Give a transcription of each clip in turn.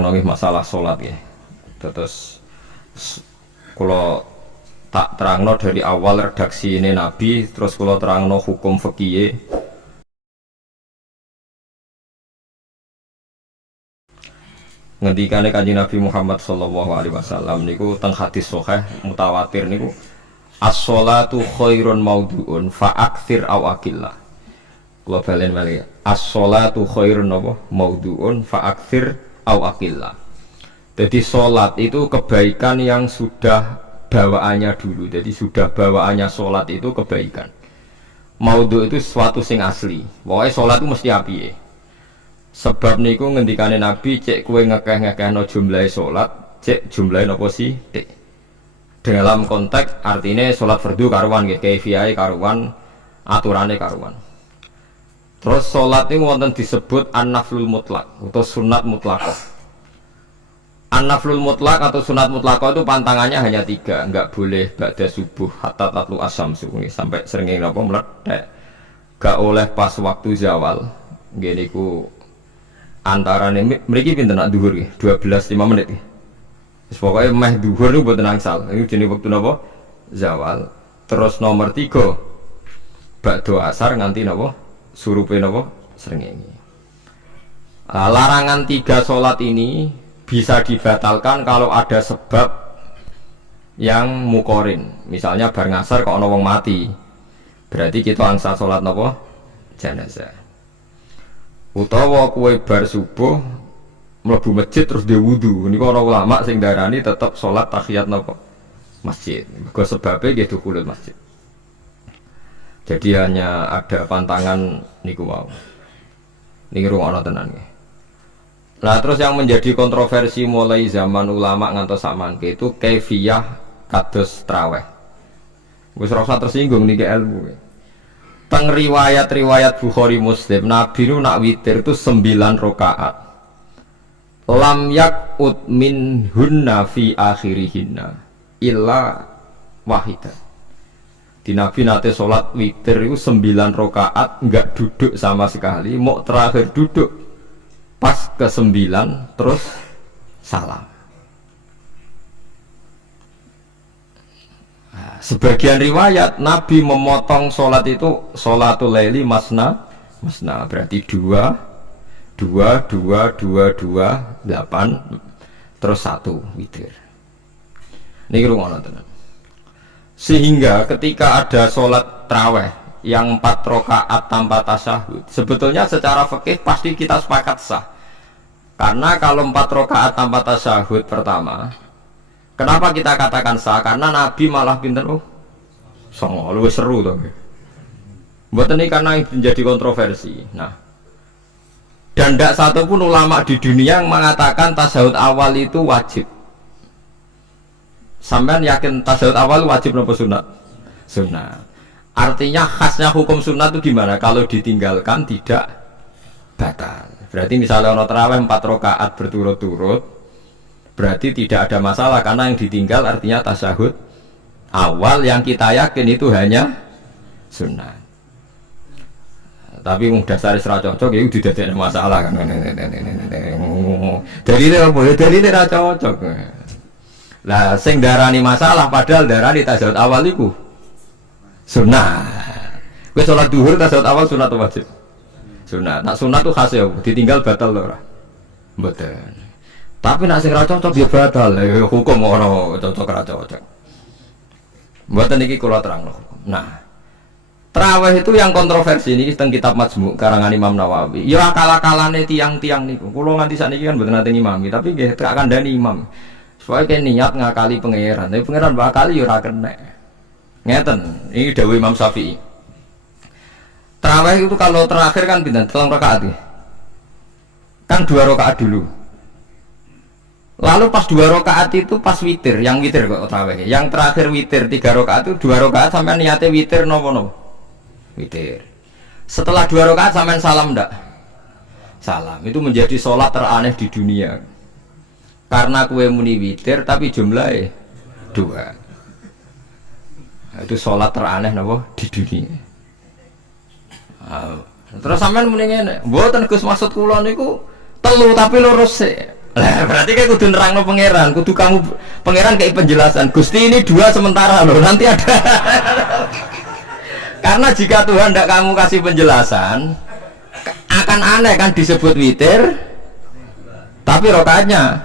nggih masalah salat nggih. Terus kula tak terangno dari awal redaksi ini Nabi, terus kula terangno hukum fikih. Ngendikane Kanjeng Nabi Muhammad sallallahu alaihi wasallam niku teng hadis sahih mutawatir niku as-sholatu khairun maudhu'un fa aktsir aw aqillah. Kula balen malih. As-sholatu khairun maudhu'un fa aktsir aw aqillah. Jadi sholat itu kebaikan yang sudah bawaannya dulu. Jadi sudah bawaannya sholat itu kebaikan. Maudhu itu sesuatu sing asli. Pokoknya sholat itu mesti api. Sebab niku ngendikane Nabi cek kue ngekeh-ngekehno jumlahe sholat, cek jumlahe nopo sih? Dalam konteks artinya sholat fardu karuan nggih, kaifiyahe karuan, aturane karuan. Terus sholat ini wonten disebut an-naflul mutlak atau sunat mutlaqah. An-naflul mutlak atau sunat mutlaqah itu pantangannya hanya 3, enggak boleh ba'da subuh hatta tatlu asyamsu sampai srengenge napa meledak. Enggak oleh pas waktu zawal. Nggih niku antarane mriki pinten nak dhuwur nggih 12:05 menit nggih. Wis pokoke meh dhuwur niku mboten angsal. Niku jenenge wektu napa? Zawal. Terus nomor 3 ba'da asar nganti napa? Surupe napa? Srengenge. Larangan 3 salat ini bisa dibatalkan kalau ada sebab yang mukorin. Misalnya bar ngasar kok ana wong mati. Berarti kita angsal salat napa? Jenazah. Utawa kue bar subuh mlebu masjid terus dia wudu. Niku ana ulama sing darani tetep salat tahiyat napa? Masjid. Mergo sebabe nggih dukhulul masjid. Jadi hanya ada pantangan niku wau. Niki rungokno tenan nggih. Nah terus yang menjadi kontroversi mulai zaman ulama ngantos samangke itu kaifiyah kados traweh. Wis ora usah tersinggung niki ilmu. Teng riwayat-riwayat Bukhari Muslim Nabi nu nak witir itu 9 rakaat. Lam yakut min hunna fi akhirihinna illa wahidah. Di Nabi nate sholat witir itu 9 rakaat enggak duduk sama sekali, mau terakhir duduk pas ke-9 terus salam. Sebagian riwayat Nabi memotong sholat itu sholatul laili masna berarti 2 8 terus 1 witir. Ini rungono tenan. Sehingga ketika ada sholat traweh yang 4 rakaat tanpa tasyahud, sebetulnya secara fikih pasti kita sepakat sah. Karena kalau 4 rakaat tanpa tasyahud pertama, kenapa kita katakan sah? Karena Nabi malah pinter songo, luwih seru to. Mboten iki karena menjadi kontroversi. Nah, dan tidak satu pun ulama di dunia yang mengatakan tasyahud awal itu wajib. Sampean yakin tasyahud awal wajib napa sunat? Sunat. Artinya khasnya hukum sunat itu gimana? Kalau ditinggalkan tidak batal. Berarti misalnya ono tarawih 4 rakaat berturut-turut, berarti tidak ada masalah karena yang ditinggal artinya tasyahud awal yang kita yakin itu hanya sunnah. Tapi dasar isra cocok ya udah tidak ada masalah kan. Dari ini apa ya? Dari ini ra cocok. Lah sing darani masalah padahal darani tasyahud awal iku sunnah. Kowe salat zuhur tasyahud awal sunat atau wajib? Sunat. Nak sunat tuh khas ya, ditinggal batal lho ora? Mboten. Tapi nak sing ra cocok ya batal. Hukum ono cocok ra cocok. Mboten iki kula terangno. Nah, traweh itu yang kontroversi ini teng kitab Majmu' karangan Imam Nawawi. Ya akal-akalane tiang-tiang niku. Kula nganti sakniki kan mboten nate ngimami, tapi nggih tak kandhani imam. Supaya kan niat ngakali pangeran. Tapi pangeran bakali ya ora kena. Ngeten, ini dawuh Imam Syafi'i. Traweh itu kalau terakhir kan pinten? 3 rakaat ya. Kan 2 rakaat dulu. Lalu pas 2 rakaat itu pas witir, yang witir kok traweh. Yang terakhir witir 3 rakaat itu 2 rakaat sampai niatnya witir nopo. Witir. Setelah 2 rakaat sampai salam ndak? Salam. Itu menjadi sholat teraneh di dunia. Karena kue muni witir tapi jumlahnya 2. Nah, itu sholat teraneh nopo di dunia. Terus sampean muni ngene, mboten Gus maksud kula niku telu tapi lurus sik. Lah berarti kayak kudu nerangno pangeran, kudu kamu pangeran kayak penjelasan. Gusti ini 2 sementara loh, nanti ada. Karena jika Tuhan tidak kamu kasih penjelasan, akan aneh kan disebut witir, tapi rokaatnya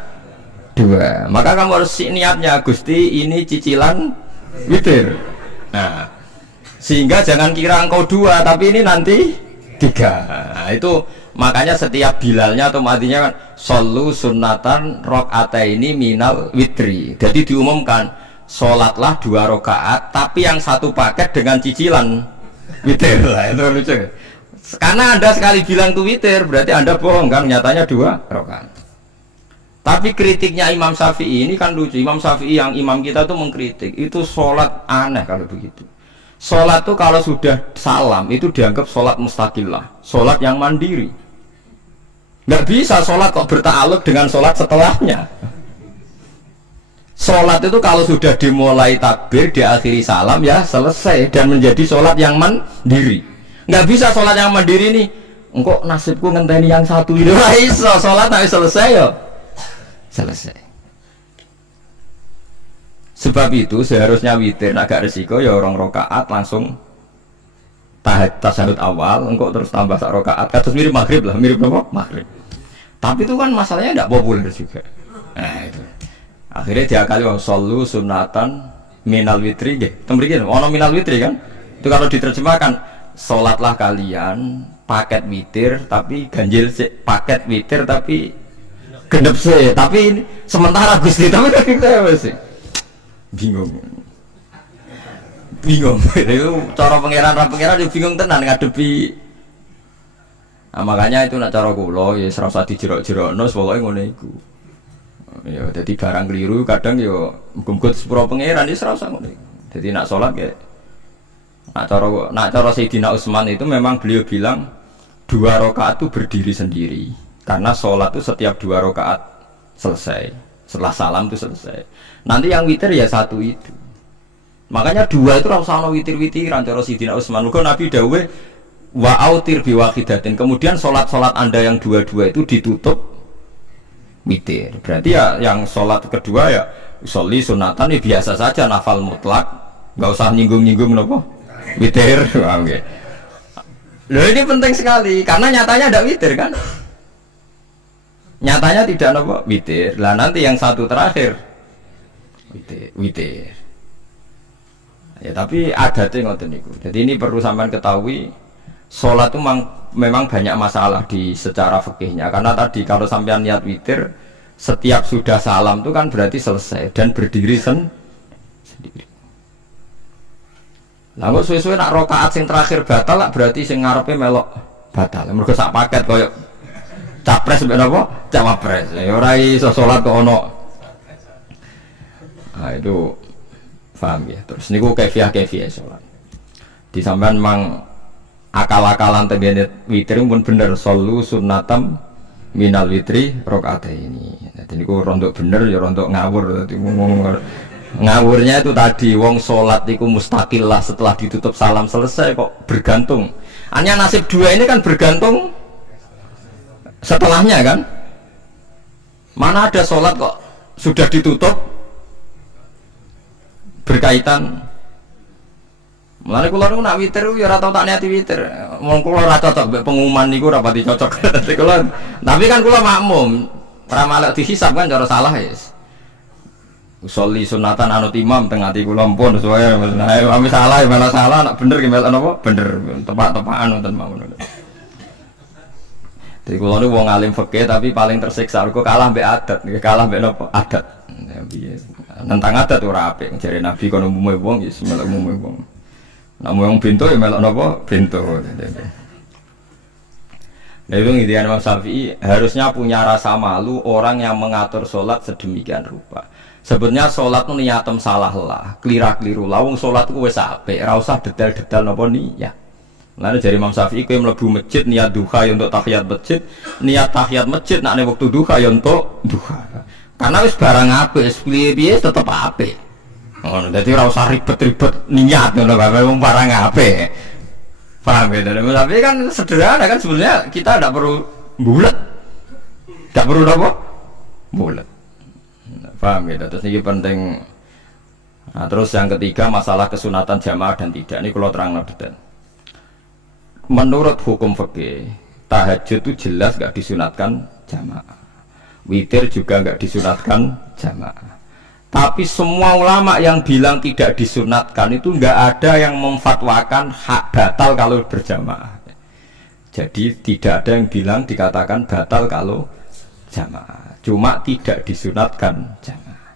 2. Maka kamu harus niatnya Gusti ini cicilan witir. Nah, sehingga jangan kira engkau 2, tapi ini nanti 3. Nah, itu makanya setiap bilalnya atau matinya kan solu sunnatan rakaataini minal witri. Jadi diumumkan sholatlah 2 rakaat, tapi yang satu paket dengan cicilan witir. Lah itu lucu. Karena Anda sekali bilang itu witir, berarti Anda bohong kan, nyatanya 2 rakaat. Tapi kritiknya Imam Syafi'i ini kan lucu. Imam Syafi'i yang imam kita tuh mengkritik, itu sholat aneh kalau begitu. Sholat tuh kalau sudah salam itu dianggap sholat mustaqillah, sholat yang mandiri. Nggak bisa sholat kok bertakluk dengan sholat setelahnya. Sholat itu kalau sudah dimulai takbir, diakhiri salam ya selesai dan menjadi sholat yang mandiri. Nggak bisa sholat yang mandiri nih. Engkau nasibku ngenteni yang satu itu. Nggak bisa sholat tapi selesai ya. Selesai. Sebab itu seharusnya witir agak resiko ya orang rokaat langsung tasyahud awal, engkau terus tambah sak rokaat. Terus mirip maghrib lah, mirip apa? Maghrib. Tapi itu kan masalahnya tidak populer juga. Nah itu. Akhirnya diakali wong solu sunatan minal witri nggih. Tembriki ono minal witri kan? Itu kalau diterjemahkan salatlah kalian paket witir tapi ganjil sih, paket witir tapi gendep sih. Tapi ini, sementara Gusti tapi kita masih bingung. Itu cara pangeran yo bingung tenan ngadepi. Nah, makanya itu nak cara kula ya ora usah dijerok-jerokno pokoke ngono iku. Ya dadi barang keliru kadang yo muga-muga sepuro pangeran iki ora usah ngono iku. Dadi nak salat kayak nak cara Sayyidina Utsman itu memang beliau bilang 2 rakaat itu berdiri sendiri. Karena salat itu setiap 2 rakaat selesai. Setelah salam itu selesai. Nanti yang witir ya 1 itu. Makanya 2 itu ora usah ono witir-witiran cara Sayyidina Utsman. Muga Nabi dawuh wa autir biwahidatin. Kemudian sholat-sholat Anda yang 2 itu ditutup witir. Berarti ya yang sholat kedua ya sholli sunatan ya biasa saja nafal mutlak, nggak usah nyinggung-nyinggung nopo witir. Oke. Loh ini penting sekali karena nyatanya ada witir kan? Nyatanya tidak nopo witir. Lah nanti yang 1 terakhir witir. Ya tapi adatnya ngoten niku. Jadi ini perlu sampean ketahui. Sholat itu memang banyak masalah di secara fikihnya karena tadi kalau sampean niat witir setiap sudah salam itu kan berarti selesai dan berdiri sendiri. Lah kok suwe-suwe nak rakaat sing terakhir batal lah berarti sing ngarepe melok batal. Mergo sak paket koyo capres mbek napa? Cawapres. Ya ora iso salat kok ono. Nah itu paham ya. Terus niku kaifiah salat. Di sampean mang akal-akalan tegene witir pun bener solu sunnatam minal witri rakaataini. Jadi niku rondok bener ya rondok ngawur. Dadi ngawurnya itu tadi wong salat iku mustaqillah setelah ditutup salam selesai kok bergantung. Hanya nasib 2 ini kan bergantung setelahnya kan. Mana ada salat kok sudah ditutup berkaitan. Mulane kula niku nak witir ya ora tau tak niati witir. Wong kula ora cocok mbek pengumuman niku ora pati cocok. Dadi kula tapi kan kula makmum. Ora malek dihisab kan cara salah ya. Usolli sunatan anut imam teng ati kula pun sesuai. Nah, ame salah malah salah nak bener ki melok napa? Bener tepak-tepakan wonten mawon. Dadi kula niku wong alim fikih tapi paling tersiksa kok kalah mbek adat, kalah mbek napa? Adat. Ya piye. Tentang adat ora apik jare Nabi kono umume wong ya melok umume wong. Namun yang pintu ya melok nopo pintu. Nah itu intinya Imam Syafi'i harusnya punya rasa malu orang yang mengatur sholat sedemikian rupa. Sebenarnya sholat itu niatem salah lah, keliru lawung sholat itu wes apik, ora usah detail-detail nopo niat. Lalu dari Imam Syafi'i kowe mlebu masjid niat duha ya untuk tahiyat masjid, niat tahiyat masjid nak waktu duha ya untuk duha. Karena wis barang apik, wis piye-piye tetep apik. Oh, jadi ora usah ribet-ribet niat ngono bae wong barang apik. Paham ya? Tapi kan sederhana kan sebenarnya kita tidak perlu bulat. Tidak perlu apa? bulat. Paham ya? Terus ini penting. Nah, terus yang ketiga masalah kesunatan jamaah dan tidak. Ini kalau terang detail. Menurut hukum fikih, tahajud itu jelas gak disunatkan jamaah. Witir juga gak disunatkan jamaah. Tapi semua ulama yang bilang tidak disunatkan itu gak ada yang memfatwakan hak batal kalau berjamaah. Jadi tidak ada yang bilang dikatakan batal kalau jamaah. Cuma tidak disunatkan jamaah.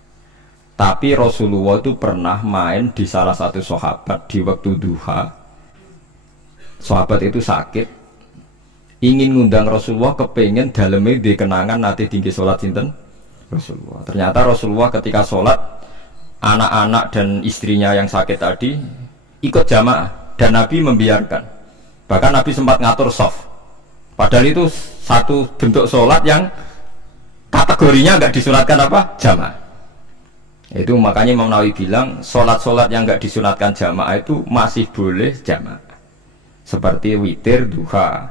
Tapi Rasulullah itu pernah main di salah satu sahabat di waktu duha. Sahabat itu sakit, ingin ngundang Rasulullah, kepengen dalamnya di kenangan nanti tinggi sholat sinten Rasulullah. Ternyata Rasulullah ketika sholat, anak-anak dan istrinya yang sakit tadi ikut jamaah dan Nabi membiarkan. Bahkan Nabi sempat ngatur soft. Padahal itu satu bentuk sholat yang kategorinya nggak disunatkan apa? Jamaah. Itu makanya Imam Nawawi bilang sholat-sholat yang nggak disunatkan jamaah itu masih boleh jamaah. Seperti witir, duha.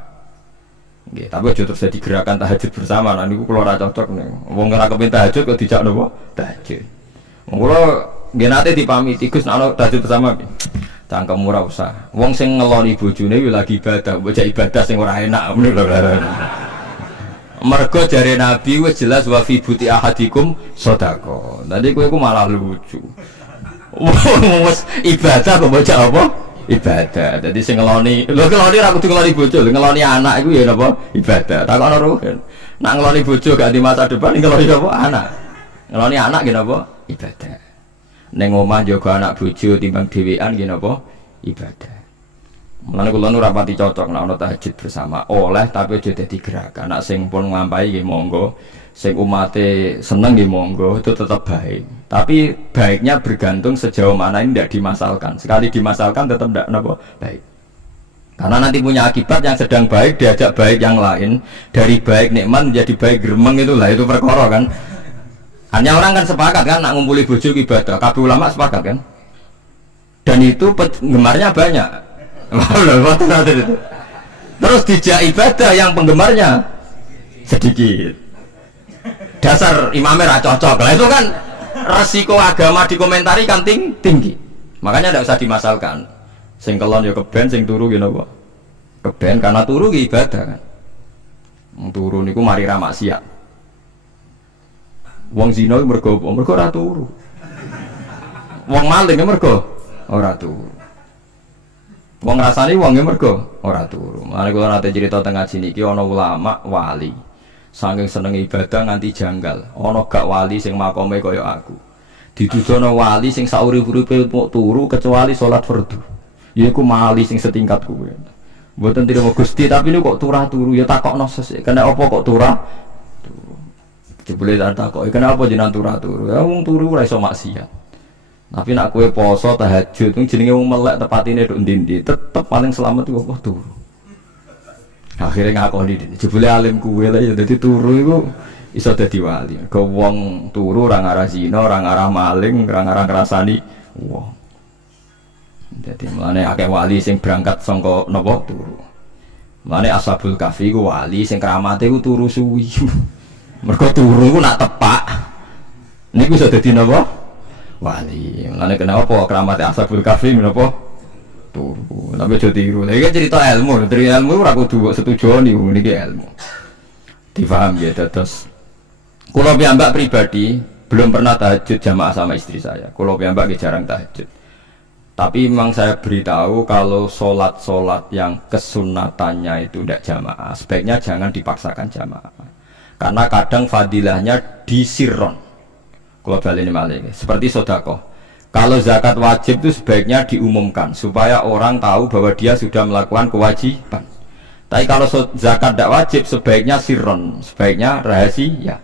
Nggih, tapi aja terus jadi gerakan tahajud bersama. Nah niku kula ora cocok nih. Wong ora kepengin tahajud kok dijak napa? Tahajud. Wong kula nggih nate dipamiti Gus nek ana tahajud bersama. Cangkem ora usah. Wong sing ngeloni bojone yo lagi ibadah, bocah ibadah sing ora enak ngono lho. Mergo jare Nabi wis jelas wa fi buti ahadikum sedekah. Tadi kowe ku malah lucu. Wis ibadah kok bocah apa? Ibadah. Jadi sing ngeloni, lho ngeloni ra kudu ngeloni bojo, ngeloni anak iku ya napa? Ibadah. Takokno ruhen. Nak ngeloni bojo gak di masa depan ngeloni apa? Anak. Ngeloni anak nggih napa? Ibadah. Ning omah jaga anak bojo timbang dhewean nggih napa? Ibadah. Mulane kula nu rapati cocok nek ana tahajud bersama. Oleh tapi aja dadi gerakan. Nak sing pun nglampahi nggih monggo. Sing umate seneng nggih monggo, itu tetap baik. Tapi baiknya bergantung sejauh mana ini tidak dimasalkan. Sekali dimasalkan tetap tidak napa baik. Karena nanti punya akibat yang sedang baik diajak baik yang lain, dari baik nikmat menjadi baik gremeng, itulah itu perkara kan. Hanya orang kan sepakat kan nak ngumpuli bojo ibadah. Kabeh ulama sepakat kan. Dan itu penggemarnya banyak. Terus dijak ibadah yang penggemarnya sedikit. Dasar imamnya ra cocok lah, itu kan resiko agama dikomentari kan tinggi. Makanya tidak usah dimasalkan. Sing kelon ya keben, sing turu ya napa? Keben karena turu ki ibadah kan. Turu niku mari ra maksiat. Wong zina mergo apa? Mergo ora turu. Wong maling mergo ora turu. Wong ngrasani wong mergo ora turu. Mane kula nate cerita teng ngaji niki ana ulama wali. Saking seneng ibadah nganti janggal. Ana gak wali sing makome kaya aku. Ditudono wali sing saurip-uripe mung turu kecuali salat fardu. Yaiku wali sing setingkat kuwe. Mboten trimo Gusti tapi niku kok turah turu ya takokno sesuk. Kena apa kok turah? Turu. Jebule tak takoki, kenapa jenengan turah turu? Ya wong turu ora iso maksiat. Tapi nak kowe poso tahajud jenenge wong melek tepatine nduk ndi-ndi, tetep paling selamat iku apa turu. Akhirnya ngakoni dene. Jebule alim kuwe lah ya dadi turu iku iso dadi wali. Go wong turu ora ngarah zina, ora ngarah maling, ora ngarah ngrasani wong. Dadi mulane akeh wali sing berangkat saka napa turu. Mulane Ashabul Kahfi ku wali sing kramate ku turu suwi. Mergo turu ku nak tepak. Niku iso dadi napa? Wali. Mulane kenapa kramate Ashabul Kahfi menapa? Turu, tapi aja tiru. Iki cerita ilmu, dari ilmu ora kudu setuju niku niki ilmu. Difaham ya, terus. Kula piyambak pribadi belum pernah tahajud jamaah sama istri saya. Kula piyambak jarang tahajud. Tapi memang saya beritahu kalau sholat yang kesunatannya itu tidak jamaah, sebaiknya jangan dipaksakan jamaah. Karena kadang fadilahnya disirron. Kalau baleni malih, seperti sedekah. Kalau zakat wajib itu sebaiknya diumumkan supaya orang tahu bahwa dia sudah melakukan kewajiban. Tapi kalau zakat tidak wajib sebaiknya sirron, sebaiknya rahasia.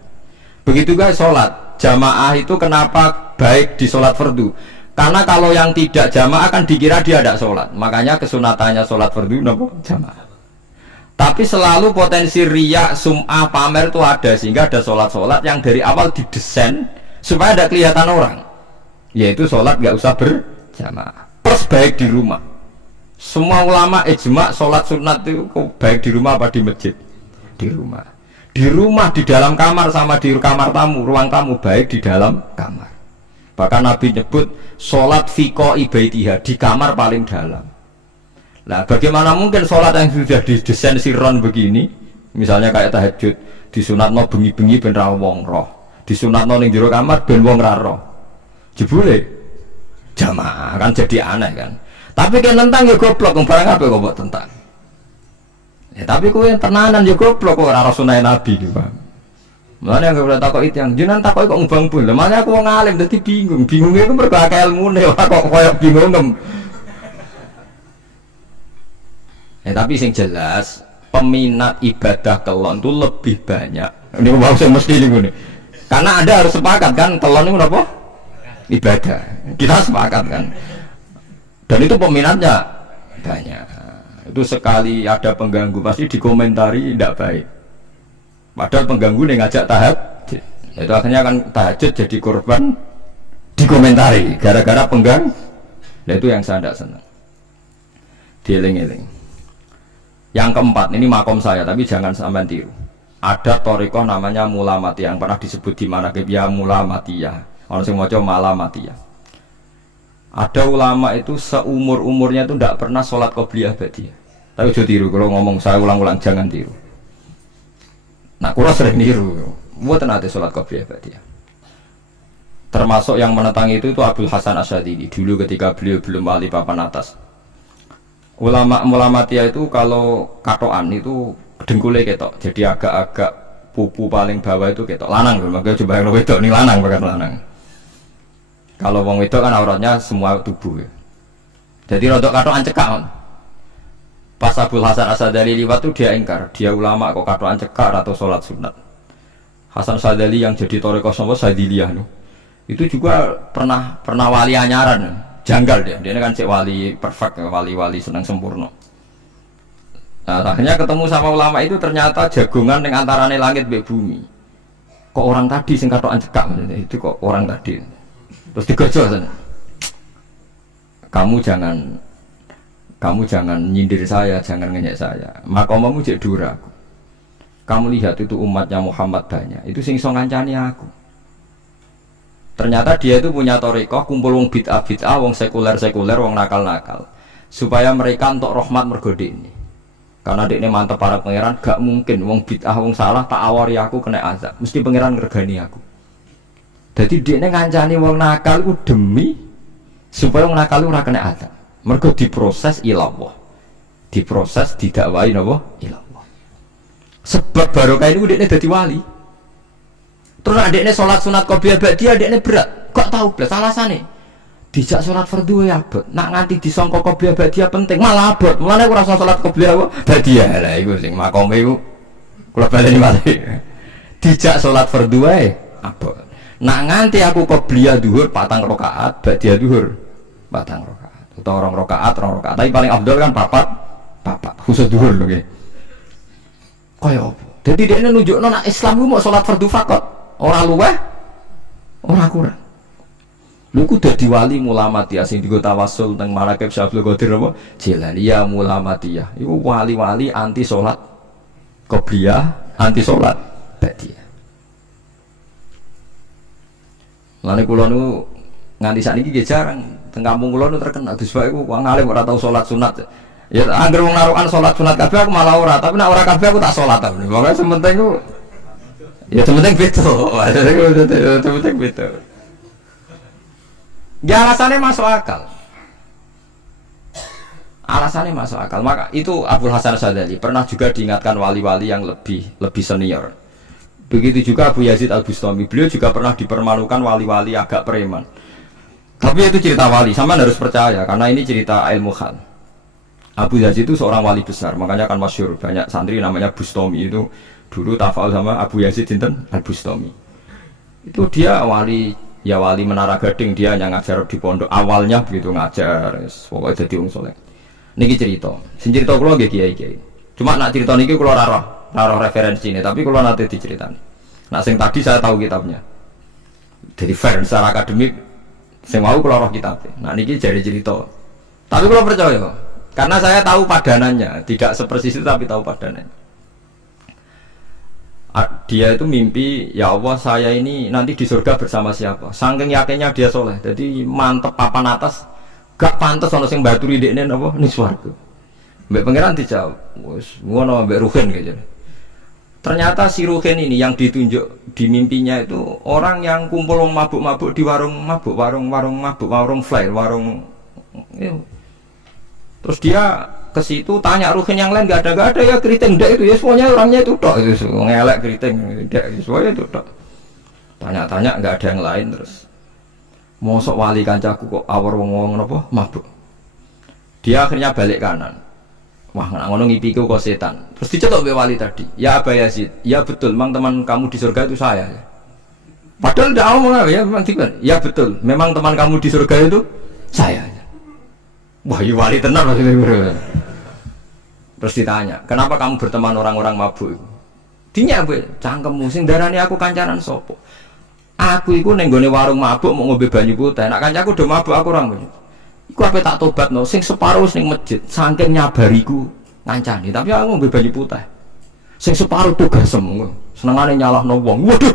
Begitu guys sholat jamaah itu kenapa baik di sholat fardu? Karena kalau yang tidak jamaah kan dikira dia tidak sholat. Makanya kesunatannya sholat fardu nopo jamaah. Tapi selalu potensi riya, sum'ah, pamer itu ada sehingga ada sholat yang dari awal didesain supaya tidak kelihatan orang. Yaitu sholat gak usah berjamaah. Terus baik di rumah. Semua ulama ijma sholat sunat itu baik di rumah apa di masjid? Di rumah. Di rumah, di dalam kamar sama di kamar tamu, ruang tamu, baik di dalam kamar. Bahkan Nabi nyebut sholat fiko ibaitiha di kamar paling dalam. Nah, bagaimana mungkin sholat yang sudah didesain siron begini, misalnya kayak tahajud, disunatno bengi-bengi ben ra wong roh, disunatno ning jero kamar ben wong ra roh. Jebule jamaah kan jadi aneh kan. Tapi kan tentang ya goblok, barang apa kok buat tentang. Ya tapi kowe tenanan ya goblok kok ora sunah Nabi iki, Pak. Mulane yang boleh takok itu yang jenengan takok kok ngubang pun. Lah makanya aku wong alim dadi bingung. Bingungnya itu mergo akeh ilmune ora kok koyo bingung. Tapi sing jelas peminat ibadah kelon itu lebih banyak. Ini mau saya mesti ini. Karena Anda harus sepakat kan kelon itu apa? Ibadah. Kita sepakat kan. Dan itu peminatnya banyak. Itu sekali ada pengganggu pasti dikomentari tidak baik. Padahal pengganggu yang ngajak tahajud, itu akhirnya kan tahajud jadi korban dikomentari gara-gara pengganggu. Nah itu yang saya tidak senang. Dieling-eling. Yang keempat, ini makom saya tapi jangan sampai tiru. Ada torikoh namanya Mulamatiyah yang pernah disebut di mana ya Mulamatiyah. Orang yang mau coba Malamatiyah. Ada ulama itu seumur-umurnya itu tidak pernah sholat qobliyah ba'diyah. Tapi jangan tiru, kalau ngomong saya ulang-ulang jangan tiru. Nah, kalau sering tiru, buat nanti sholat qobliyah ba'diyah. Termasuk yang menentang itu Abdul Hasan Asyadili dulu ketika beliau belum wali papan atas. Ulama Mulamatiyah itu kalau katoan itu dengkulnya ketok, jadi agak-agak pupu paling bawah itu ketok lanang, makanya coba yang wedok ini lanang bukan lanang. Kalau wong wedok kan auratnya semua tubuh ya. Jadi rodok katoan cekak. Pas Abdul Hasan Asyadili liwat tuh dia ingkar, dia ulama kok katoan cekak atau sholat sunat. Hasan Asyadili yang jadi torikoh sama Sadiliyah itu juga pernah wali anyaran. Janggal dia kan cek wali perfect, wali senang sempurna. Nah, akhirnya ketemu sama ulama itu ternyata jagungan yang antarane langit be bumi. Kok orang tadi sing katokan cekak itu kok orang tadi. Terus digojol sana. Kamu jangan nyindir saya, jangan ngenyek saya. Makomamu cek dura aku. Kamu lihat itu umatnya Muhammad banyak. Itu sing iso ngancani aku. Ternyata dia itu punya torikoh kumpul wong bid'ah, wong sekuler, wong nakal, supaya mereka untuk rahmat mergode ini. Karena dia ini mantep para pangeran, gak mungkin wong bid'ah, wong salah tak awari aku kena azab, mesti pangeran ngergani aku. Jadi dia ini ngancani wong nakal itu demi supaya wong nakal itu ora kena azab. Mergo diproses ilallah, diproses didakwai napa ilallah. Sebab barokah ini dia dadi wali. Terus adeknya sholat sunat qobliyah ba'diyah adeknya berat, kok tahu belas alasannya? Dijak sholat fardu ya abot, nak nganti disangka qobliyah ba'diyah penting malah abot. Mulane aku rasa sholat qobliyah ba'diyah lah iku sing makome iku kula baleni malih. Dijak sholat fardu ae abot. Nak nganti aku qobliyah dhuwur 4 rakaat, ba'diyah dhuwur 4 rakaat. Utawa 2 rakaat, 2 rakaat. Tapi paling afdal kan papat khusus dhuwur lho nggih. Kaya apa? Jadi dia nunjukno nak Islam ku mau sholat fardu faqat. Orang luweh, orang kurang. Lu ku dadi wali Mulamatiyah sing digo tawasul teng Marakib Syabul Qadir apa? Jilaniyah Mulamatiyah. Iku wali-wali anti salat qobliyah, anti salat ba'diyah. Lane kula nu nganti sakniki nggih jarang teng kampung kula nu terkenal Gus Pak iku wong alim ora tau salat sunat. Ya anggere wong narukan salat sunat kabeh aku malah ora, tapi nek ora kabeh aku tak salat ta. Pokoke sementing ku ya penting betul, penting betul. Ya alasannya masuk akal. Alasannya masuk akal. Maka itu Abdul Hasan Asyadili pernah juga diingatkan wali-wali yang lebih senior. Begitu juga Abu Yazid Al-Bustami. Beliau juga pernah dipermalukan wali-wali agak preman. Tapi itu cerita wali, sampean harus percaya karena ini cerita ilmu hal. Abu Yazid itu seorang wali besar, makanya kan masyhur banyak santri namanya Bustami itu. Dulu tafal sama Abu Yazid Sinten Al-Bustami. Itu dia wali Menara Gading, dia yang ngajar di pondok. Awalnya begitu ngajar, pokoknya jadi wong saleh. Niki cerita. Sing cerita kula nggih kiai-kiai. Cuma nak cerita niki kula ora roh referensine, tapi kula nate diceritani. Nah sing tadi saya tahu kitabnya. Jadi fair secara akademik sing mau kula roh kitabnya. Nah niki jadi cerita. Tapi kula percaya karena saya tahu padanannya, tidak sepersis itu tapi tahu padanannya. Dia itu mimpi, ya Allah saya ini nanti di surga bersama siapa. Saking yakinnya dia soleh, jadi mantep papan atas, gak pantas ono sing baturi dekne apa ning swarga. Mbak pangeran dijawab, wis ngono mbak Ruhin gitu. Ternyata si Ruhin ini yang ditunjuk di mimpinya itu orang yang kumpul mabuk-mabuk di warung mabuk, warung mabuk, warung flare, warung. Terus dia ke situ tanya Ruhin yang lain gak ada ya keriting ndak itu ya semuanya orangnya itu tok itu ngelek keriting ndak semuanya itu tok. Tanya-tanya nggak ada yang lain terus. Mosok wali kancaku kok awor wong napa mabuk. Dia akhirnya balik kanan. Wah nggak ngono ngipiku kok setan. Terus dicetok be wali tadi. Ya Aba Yazid, ya betul memang teman kamu di surga itu saya. Padahal tidak ngomong apa ya memang tiba. Ya betul, memang teman kamu di surga itu saya. Wah, iya wali tenar maksudnya bro. Terus ditanya, kenapa kamu berteman orang-orang mabuk? Dinya gue, cangkemmu sing darani aku kancanan sopo. Aku iku ning gone warung mabuk mau ngombe banyu putih. Nak kancaku do mabuk aku orang banyu. Iku ape tak tobatno, sing separuh ning masjid, saking nyabariku ngancani, tapi aku ngombe banyu putih. Sing separuh tugasem, senengane nyalahno wong. Waduh.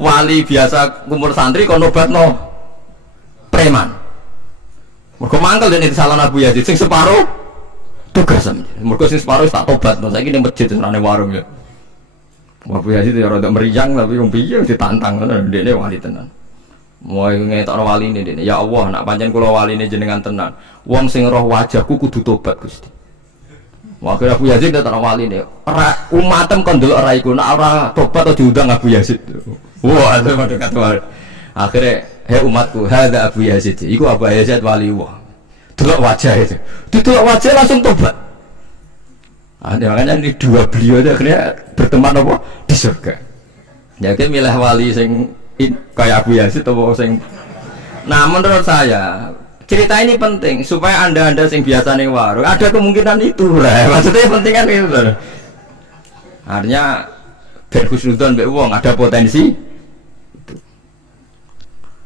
Wali biasa kumpul santri kon nobatno preman. Mergo mangkel dan itu salah Abu Yazid sing separuh tugas mergo sing separuh tak tobat no saiki ning masjid senane warung ya Abu Yazid ya rada meriang tapi wong piye ditantang ngono ndekne wali tenan mau ngetokno waline ndekne ya Allah nak pancen kula waline jenengan tenan wong sing roh wajahku kudu tobat Gusti akhirnya Abu Yazid datang waline ora umatem kon delok ora iku nak ora tobat atau diundang Abu Yazid wah itu padha katwal akhirnya hei umatku, hadza Abu Yazid. Iku Abu Yazid wali Allah. Delok wajah itu. Delok wajah langsung tobat. Makanya ini dua beliau itu akhirnya berteman apa? Di surga. Jadi milih wali sing kayak Abu Yazid atau sing. Nah menurut saya cerita ini penting supaya anda sing biasa nih warung ada kemungkinan itu lah. Maksudnya penting kan itu. Artinya berhusnudzon mbek wong ada potensi.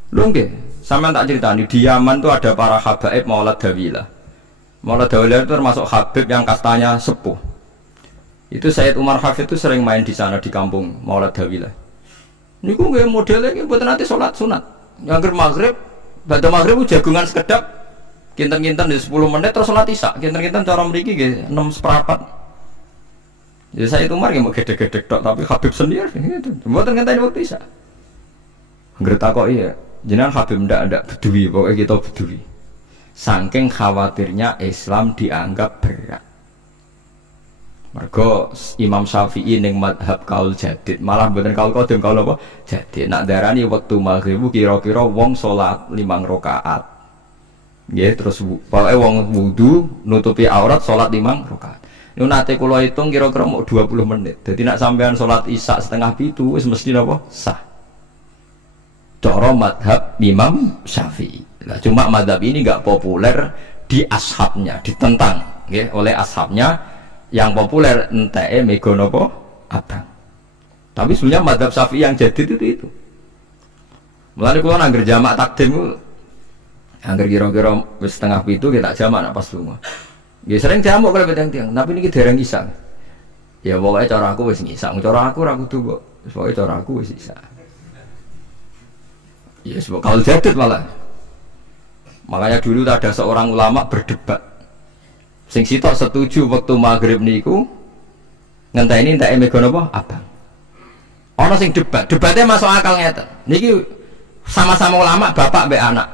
Lho nggih, sampean tak ceritani di Yaman tuh ada para habaib Maulad Dawilah. Maulad Dawilah itu termasuk habib yang kastanya sepuh. Itu Sayyid Umar Hafid itu sering main di sana di kampung Maulad Dawilah. Niku nggih modelnya nggih mboten nate salat sunat. Yang maghrib, badhe maghrib jagungan sekedap kinten-kinten di 10 menit terus salat isya. Kinten-kinten cara mriki nggih 6 seperempat. Jadi Sayyid Umar nggih mau gedhe-gedhe tok tapi Habib sendiri gitu. Mboten ngenteni waktu isya. Ngerti kok iya. Jenengan Habib ndak bedui, pokoknya kita bedui. Saking khawatirnya Islam dianggap berat. Mergo Imam Syafi'i ning madhab kaul jadid, malah mboten kaul qadim kaul apa? Jadid. Nak darani wektu maghrib kira-kira wong salat 5 rakaat. Nggih, terus pokoke wong wudu nutupi aurat salat 5 rakaat. Niku nate kula hitung kira-kira mau 20 menit. Dadi nak sampean salat isya setengah 7 wis mesti napa? Sah. Cara madhab Imam Syafi'i. Nah, cuma madhab ini nggak populer di ashabnya, ditentang ya, oleh ashabnya. Yang populer enteke mega napa abang. Tapi sebenarnya madhab Syafi'i yang jadid itu. Mulane kula nangger jamak takdim angger kira-kira wis setengah 7 kita jamak nak pas lunga. Nggih sering jamak kalau tiang-tiang, tapi niki dereng isya. Ya pokoke cara aku wis isya, cara aku ora kudu kok. Pokoke cara aku wis isya. Ya sebab kalau jadid malah. Makanya dulu ada seorang ulama berdebat. Sing sitok setuju waktu maghrib niku ngenteni entek mega napa abang. Ana sing debatnya masuk akal ngeten. Niki sama-sama ulama bapak mbek anak.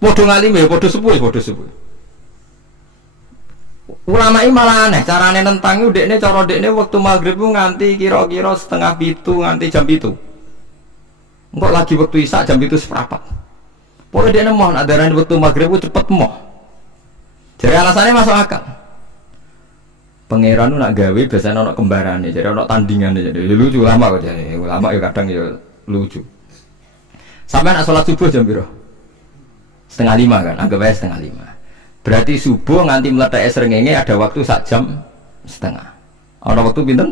Padha ngalime padha sepuh. Ulama ini malah aneh carane nentang dekne cara dekne waktu maghrib ku nganti kira-kira setengah 7 nganti jam 7. Enggak lagi waktu isya jam itu seperempat. Pokoknya dia mohon adaran waktu maghrib cepet moh. Jadi alasannya masuk akal. Pangeran nak gawe biasanya nak kembaran nih, jadi nak tandingan nih, jadi lucu lama kok jadi ulama ya kadang ya lucu. Sampai nak sholat subuh jam berapa? 4:30 kan, anggap aja 4:30. Berarti subuh nganti meletak srengenge ada waktu 1 jam setengah. Ada waktu pinten?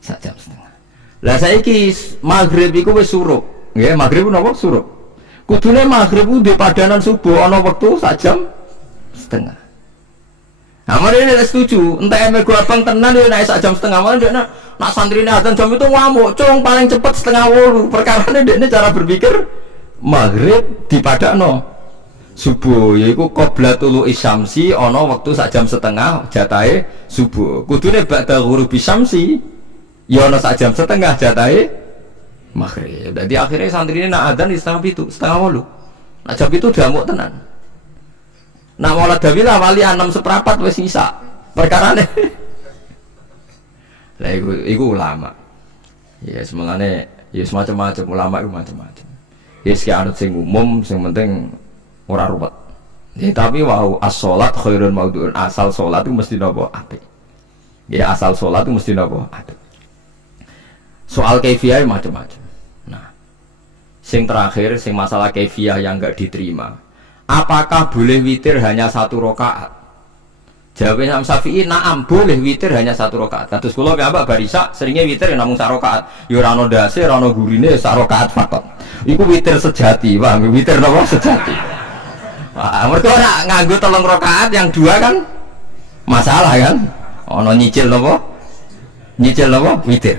1 jam setengah. Lah saiki maghrib iku wis surup. Nggih, maghrib napa surup. Kudune maghrib ku di padanan subuh ana wektu 1 jam setengah. Amal ini tidak setuju. Entah eme gua abang tenan dia naik sak jam setengah malam dia nak santri ini azan jam itu ngamuk. Cung paling cepat setengah 8. Perkara ini cara berpikir maghrib dipadakno subuh. Yaiku qoblatul isyamsi ono waktu sak jam setengah jatahe subuh. Kudune ba'da ghurubi syamsi ya ono sak jam setengah jatahe maghrib. Jadi akhirnya santri ini nak azan di setengah 8. Nak jam itu diamuk tenan. Nah malah dawilah wali 6/4 wis sisa perkarane. Lah iku ulama. Ya semengane ya semacam-macam ulama iku macam-macam. Ya sik anut sing umum sing penting ora ruwet. Ya tapi wau as-shalat khairun maudhu'un, asal salat itu mesti napa apik. Ya asal salat itu mesti napa apik. Soal kaifiyah macam-macam. Nah, sing terakhir sing masalah kaifiyah yang enggak diterima. Apakah boleh witir hanya 1 rakaat? Jawabnya Imam Syafi'i, na'am boleh witir hanya 1 rakaat. Kados kula piyambak barisa seringnya witir namung 1 rakaat. Ya ora ono ndase, ora ono gurine 1 rakaat fakot. Iku witir sejati, paham? Witir napa sejati. Wah, mergo ora nganggo 3 rakaat yang 2 kan masalah kan? Ono nyicil napa? Nyicil napa? Witir.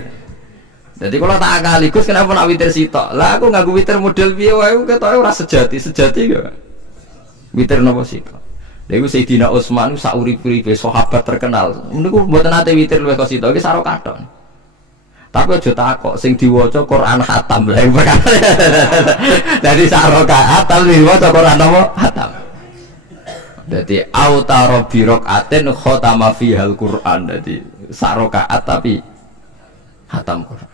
Jadi kalau tak akaligus kenapa nak witir sitok? Lah aku nganggo witir model piye wae ketoke ora sejati gak? Witir napa sih? Lha iku Sayyidina Utsman sak urip-uripe sahabat terkenal. Niku mboten nate witir luwih kok sito iki saro katon. Tapi aja takok sing diwaca Quran khatam. Lah iku perkara. Dadi saro khatam diwaca Quran napa? Khatam. Dadi autaro bi rakaatin khatama fihal Quran. Dadi saro kaat tapi khatam Quran.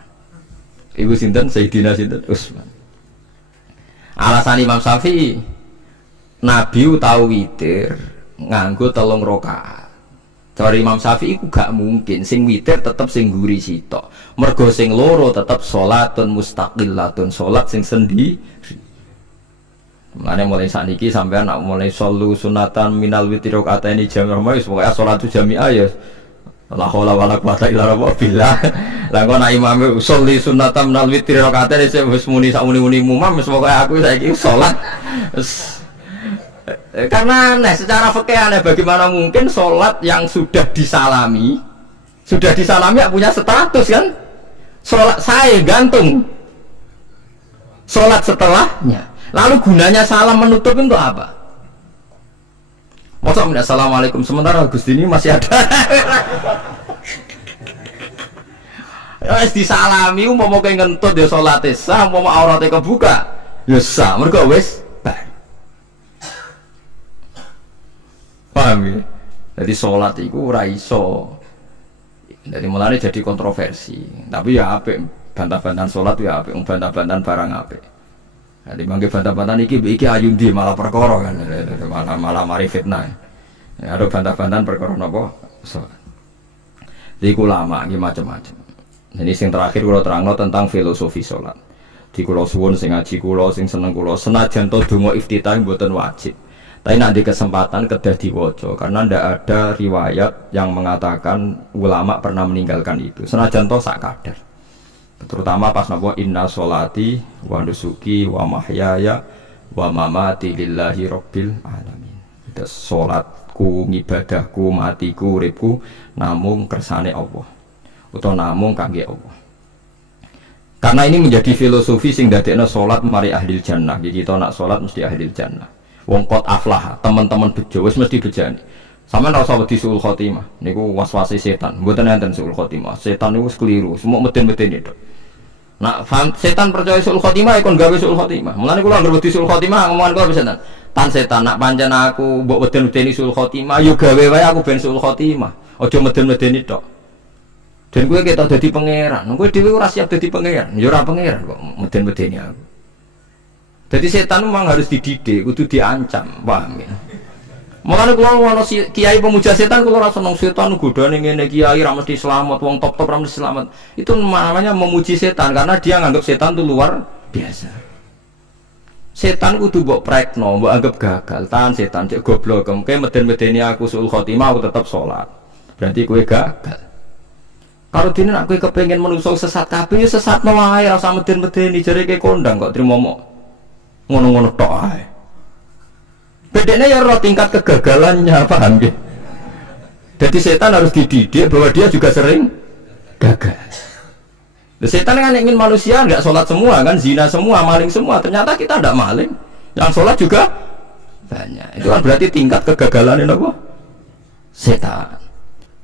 Iku sinten Sayyidina sinten Utsman. Alasan Imam Syafi'i Nabi tahu witir nganggo 3 rakaat. Cara Imam Syafi'i ku gak mungkin sing witir tetep sing guri sitok. Mergo sing loro tetep salatun mustaqillatun, salat sing sendiri. Mulane mulai sakniki sampean nak mulai solu sunatan minal witir rakaat ini jami'ah wis pokoke salat jami'ah ya. La haula wala quwata illa billah. Lah kok nak imame soli sunatan minal witir rakaat ini wis muni sak muni-muni mumam wis pokoke aku saiki salat karena aneh, secara fikih aneh bagaimana mungkin sholat yang sudah disalami ya punya status kan? Sholat saya gantung sholat setelahnya, lalu gunanya salam menutup itu apa? Masa minta assalamualaikum sementara Gusti ini masih ada wis disalami umpama kowe ngentut ya salate sah, umpama aurate kebuka ya sah, mergo wis paham ya? Jadi sholat itu ora iso. Jadi mulanya jadi kontroversi. Tapi ya apik bantah-bantahan sholat ya apik, bantah-bantahan barang apik. Jadi mangke bantah-bantahan iki ayundi malah perkara kan, malah mari fitnah. Ya ada bantah-bantahan perkara napa? Sholat. Jadi ulama iki macam-macam. Jadi sing terakhir kula terangno tentang filosofi sholat. Di kula suwun sing ngaji kula sing seneng kula senajan to donga iftitah mboten wajib. Tapi nanti kesempatan kedah diwaca karena ndak ada riwayat yang mengatakan ulama pernah meninggalkan itu. Senajan toh sak kadar. Terutama pas napa inna sholati wa nusuki wa mahyaya wa mamati lillahi rabbil alamin. Itu salatku, ngibadahku, matiku, uripku namung kersane Allah. Utawa namung kangge Allah. Karena ini menjadi filosofi sing dadekno salat mari ahli jannah. Jadi kita nak salat mesti ahli jannah. Wong kot aflah, teman-teman bejo wis mesti bejani. Sampeyan ora usah wedi suul khotimah. Niku waswase setan. Mboten enten suul khotimah. Setan niku wis keliru, semua meden-meden itu. Nak setan percaya suul khotimah ikon gawe suul khotimah. Mulane kula anggere wedi suul khotimah ngomongan kula setan. Tan setan nak pancen aku mbok meden-medeni suul khotimah, yo gawe wae aku ben suul khotimah. Aja meden-medeni tok. Dan kowe ketok dadi pangeran. Kowe dhewe ora siap dadi pangeran. Ya ora pangeran kok meden-medeni aku. Jadi setan memang harus dididik, kudu diancam, paham ya? Makanya kalau ono kiai pemuja setan, kalau rasa nong setan godane ngene kiai ra mesti selamat, wong top-top ra mesti selamat. Itu namanya memuji setan karena dia nganggap setan itu luar biasa. Setan kudu mbok prekno, mbok anggap gagal, tahan setan cek goblok, kemke meden-medeni aku suul khotimah aku tetap sholat. Berarti kowe gagal. Kalau dene nek kowe kepengin menungso sesat kabeh ya sesatno wae, ora usah meden-medeni jare kowe kondang kok trimo mok. Ngono-ngono tok ae. Bedanya ya roh tingkat kegagalannya, paham nggih? Jadi setan harus dididik bahwa dia juga sering gagal. Setan kan ingin manusia nggak sholat semua kan, zina semua, maling semua. Ternyata kita tidak maling, yang sholat juga banyak. Itu kan berarti tingkat kegagalan ini apa? Setan.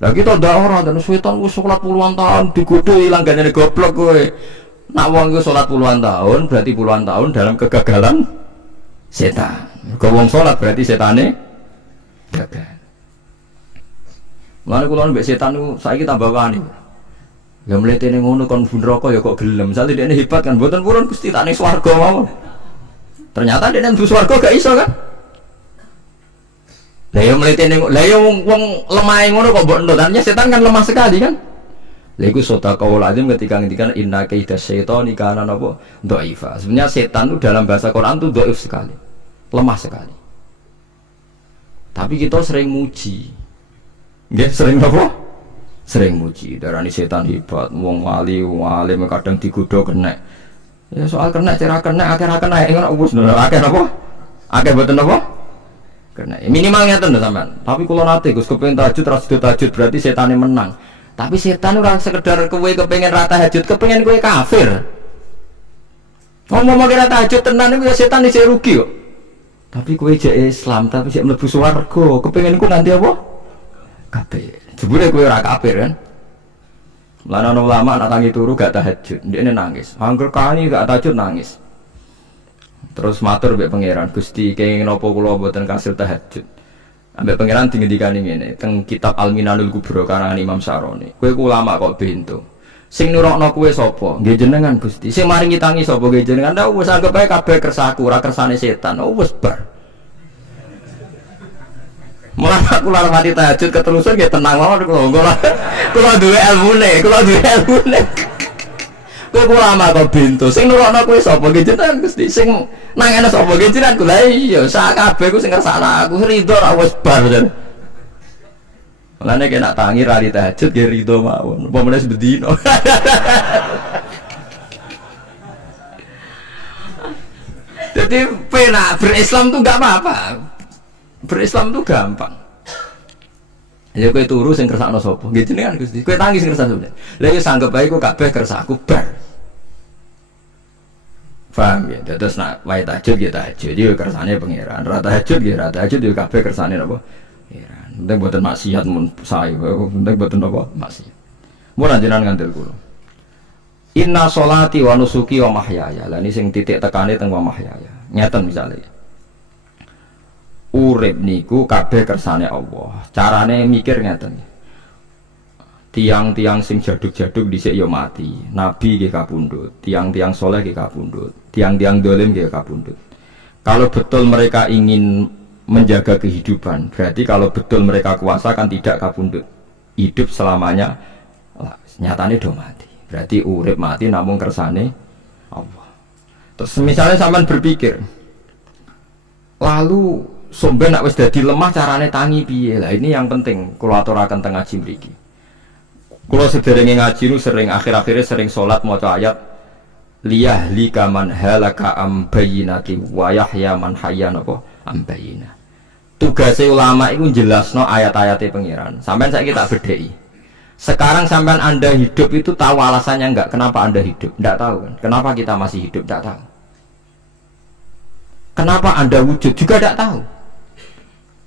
Lagi kita ada orang dan setan gue sholat puluhan tahun digoda hilang gak goblok gue. Nak wong gue sholat puluhan tahun berarti puluhan tahun dalam kegagalan setan. Kau wong sholat berarti setannya gagal. Mulane kula mbek setan niku saiki tambah wani. Ya mletene ngono kon bunroko ya kok gelem. Misale dekne hebat kan mboten purun Gusti tak ning swarga mawon. Ternyata dekne mlebu swarga gak iso kan? Lah ya mletene lah ya wong lemah ngono kok mbok entuk. Artinya setan kan lemah sekali kan? Lha iku sedekah lazim ketika ngendikan inna kaida syaitani kana napa dhaifa. Sebenarnya setan itu dalam bahasa Quran itu dhaif sekali. Lemah sekali. Tapi kita sering muji. Nggih, sering apa? Sering muji. Darani setan hebat, wong wali, wong alim kadang digodha kena. Ya soal kena cara kena akeh kena ngono wis akeh napa? Akeh mboten napa? Kena. Minimal ngeten lho sampean. Tapi kula nate Gus kepengin tahajud ra sido tahajud berarti setane menang. Tapi setan ora sekedar kowe kepengin ra tahajud, kepengin kowe kafir. Ngomong kira tahajud tenan iku ya setan isih rugi kok. Tapi kowe jek Islam, tapi jek mlebu swarga, kepengin ku nanti apa? Kafir. Jebule kowe ora kafir kan? Lan ana ulama nak tangi turu gak tahajud, ndekne nangis. Angger kani gak tahajud nangis. Terus matur mbek pangeran, Gusti kenging napa kula mboten kasil tahajud. Ambek pangeran dingendikane ngene, teng kitab Al-Minanul Kubra karangan Imam Syaroni. Kowe ku ulama kok bento. Sing nurokno kowe sapa? Nggih jenengan Gusti. Sing maringi tangi sapa? Nggih jenengan. Ndak wis anggap ae kabeh kersaku, ora kersane setan. Wis bar. Mulane kula mati tahajud keterusan nggih tenang mawon kula. Kula duwe ilmune, kula duwe ilmune. Kowe ku ulama kok bento. Sing nurokno kowe sapa? Nggih jenengan Gusti. Sing nangene sapa? Nggih jenengan. Lha iya, sak kabeh ku sing kersane aku ridho ra wis bar. Mulane kena tangi rali tahajud ge ridho mawon. Apa meneh bedino. Jadi penak berislam tuh enggak apa-apa. Berislam tuh gampang. Ya kowe turu sing kersakno sapa? Nggih jenengan Gusti. Kowe tangi sing kersakno sapa? Lah ya sanggep bae ku kabeh kersakku bar. Paham ya? Terus nak wae tahajud ya tahajud yo kersane pangeran. Ra tahajud ya ra tahajud yo kabeh kersane napa? Pangeran. Penting boten maksiat mun sae, penting boten apa maksiat. Mun jenengan ngandel kula. Inna sholati wa nusuki wa mahyaya. Lah ini sing titik tekane teng wa mahyaya. Nyeten misale. Urip niku kabeh kersane Allah. Carane mikir ngeten. Tiang-tiang sing jaduk-jaduk dhisik ya mati. Nabi nggih kapundhut, tiang-tiang soleh nggih kapundhut, tiang-tiang dolim nggih kapundhut. Kalau betul mereka ingin menjaga kehidupan, berarti kalau betul mereka kuasa kan tidak kapundhut. Hidup selamanya nyatane do mati. Berarti urip mati namung kersane Allah. Terus misalnya sampean berpikir, lalu somben nek wis dadi lemah carane tangi piye? Lah ini yang penting kula aturaken teng ngaji mriki. Kula sederenge ngaji nu sering akhir-akhirnya sering salat maca ayat liyahlika man halaka am bayyinati wa yahya man hayya napa am bayyinah. Tugase ulama iku jelasno ayat-ayate pangeran. Sampeyan saiki tak bedheki. Sekarang sampean Anda hidup itu tahu alasannya enggak? Kenapa Anda hidup? Enggak tahu kan? Kenapa kita masih hidup? Enggak tahu. Kenapa Anda wujud? Juga enggak tahu.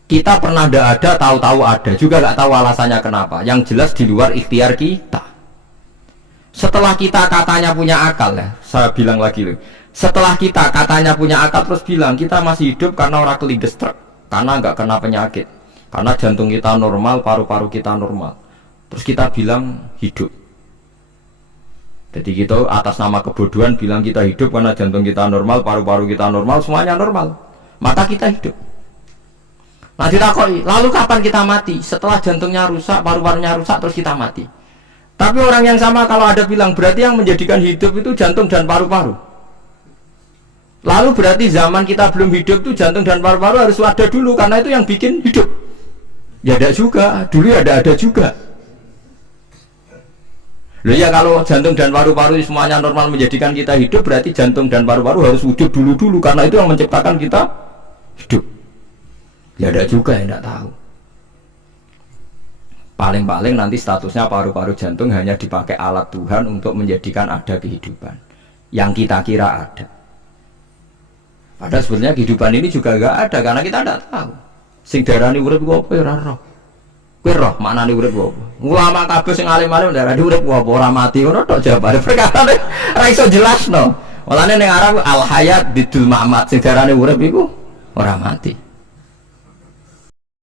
Kita pernah enggak ada, tahu-tahu ada. Juga enggak tahu alasannya kenapa. Yang jelas di luar ikhtiar kita. Setelah kita katanya punya akal ya, saya bilang lagi loh. Setelah kita katanya punya akal terus bilang kita masih hidup karena orang kelindes truk, karena enggak kena penyakit, karena jantung kita normal, paru-paru kita normal. Terus kita bilang hidup. Jadi kita atas nama kebodohan bilang kita hidup karena jantung kita normal, paru-paru kita normal, semuanya normal. Maka kita hidup. Nah ditakoi, lalu kapan kita mati? Setelah jantungnya rusak, paru-parunya rusak, terus kita mati. Tapi orang yang sama kalau ada bilang berarti yang menjadikan hidup itu jantung dan paru-paru. Lalu berarti zaman kita belum hidup itu jantung dan paru-paru harus ada dulu karena itu yang bikin hidup. Ya ada juga, dulu ada juga. Loh ya kalau jantung dan paru-paru semuanya normal menjadikan kita hidup berarti jantung dan paru-paru harus wujud dulu karena itu yang menciptakan kita hidup. Ya ada juga yang tidak tahu. Paling-paling nanti statusnya paru-paru jantung hanya dipakai alat Tuhan untuk menjadikan ada kehidupan yang kita kira ada. Padahal sebenarnya kehidupan ini juga enggak ada karena kita tidak tahu. Sing darani urip ku apa ora roh. Kowe roh maknane urip ku apa? Ulama kabeh sing alim-alim darani urip ku apa ora mati ngono tok jawabane. Perkarane ora iso jelasno. Walane ning Arab al hayat bidul mamat sing darani urip iku ora mati.